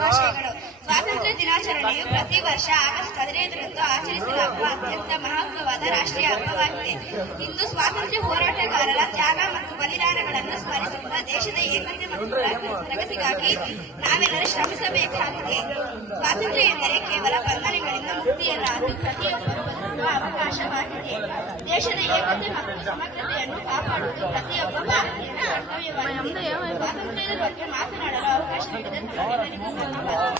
ಶುಭಾಶಯಗಳು. ಸ್ವಾತಂತ್ರ್ಯ ದಿನಾಚರಣೆಯು ಪ್ರತಿ ವರ್ಷ ಆಗಸ್ಟ್ 15ರಂದು ಆಚರಿಸಲಾಗುವ ಅತ್ಯಂತ ಮಹತ್ವವಾದ ರಾಷ್ಟ್ರೀಯ ಹಬ್ಬವಾಗಿದೆ. ಇಂದು ಸ್ವಾತಂತ್ರ್ಯ ಹೋರಾಟಗಾರರ ತ್ಯಾಗ ಮತ್ತು ಬಲಿದಾನಗಳನ್ನು ಸ್ಮರಿಸುತ್ತಾ ದೇಶದ ಏಕತೆ ಮತ್ತು ಪ್ರಗತಿಗಾಗಿ ನಾವೆಲ್ಲರೂ ಶ್ರಮಿಸಬೇಕಾಗಿದೆ. ಸ್ವಾತಂತ್ರ್ಯ ಎಂದರೆ ಕೇವಲ ಬಂಧನಗಳಿಂದ ಮುಕ್ತಿಯಲ್ಲ, ಅದು ಪ್ರತಿಯೊಬ್ಬರು ಬದುಕುವ ಅವಕಾಶವಾಗಿದೆ. ದೇಶದ ಏಕತೆ ಮತ್ತು ಸಮಗ್ರತೆಯನ್ನು ಕಾಪಾಡುವುದು ಪ್ರತಿಯೊಬ್ಬ ಭಾರತೀಯನ ಕರ್ತವ್ಯವಾಗಿದೆ. ಸ್ವಾತಂತ್ರ್ಯದ ಬಗ್ಗೆ ಮಾತನಾಡಲು ಅವಕಾಶ ನೀಡಿದ ತಮ್ಮೆಲ್ಲರಿಗೂ ಧನ್ಯವಾದ.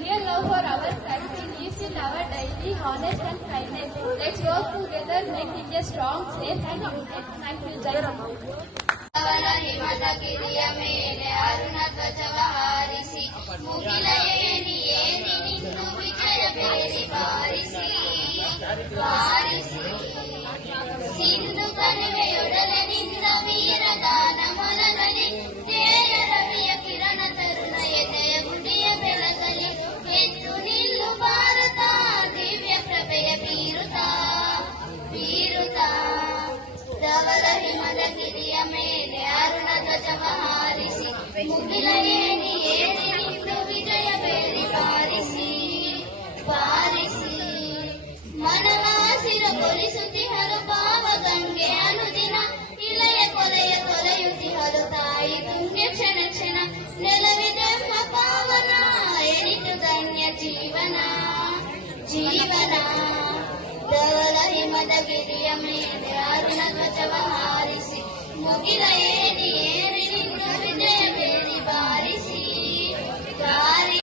Real love for our country lives in our daily honest and kindness. Let's work together, make India strong, safe and united. Thank you. Jai Hind. ಹಿಮದ ಗಿರಿಯ ಮೇಲೆ ಅರುಣ ಧ್ವಜವ ಹಾರಿಸಿ ಮುಗಿಲ ಏನಿ ನಿಂತು ವಿಜಯ ಬೇರಿ ಬಾರಿಸಿ ಸಿಂಧು ಕಣಿವೆಯೊಡನೆ ನಿಂತ ವೀರಗಾನ ಮೊಲಗಲಿ ತೇಜ ರವಿಯ ಕಿರಣ ತರುಣ ಎದೆಯ ಗುಡಿಯ ಬೆಳಗಲಿ ಎದ್ದು ನಿಲ್ಲು ಭಾರತ ದಿವ್ಯ ಪ್ರಭೆಯ ಬೀರುತ್ತಾ ಧವಲ ಹಿಮದ ಗಿರಿಯ ಮೇಲೆ ಅರುಣ ಧ್ವಜವ ಹಾರಿಸಿ ಮುಗಿಲ ಏನಿ ನಿಂತು ವಿಜಯ ಬೇರಿ ಬಾರಿಸಿ ಮನವ ಹಸಿರಗೊಳಿಸುತ್ತಿಹರು ಭಾವ ಗಂಗೆ ಅನುದಿನ ಇಳೆಯ ಕೊಲೆಯುತ್ತಿಹರು ತಾಯಿ ತುಂಗೆ ಕ್ಷಣ ಕ್ಷಣ ನೆಲವಿದೆಂಬ ಪಾವನ ಎನಿತು ಧನ್ಯ ಜೀವನ ಧವಲ ಹಿಮದ ಗಿರಿಯ ಮೇಲೆ ಅರುಣ ಧ್ವಜವ ಹಾರಿಸಿ ಮುಗಿಲ ಏನಿ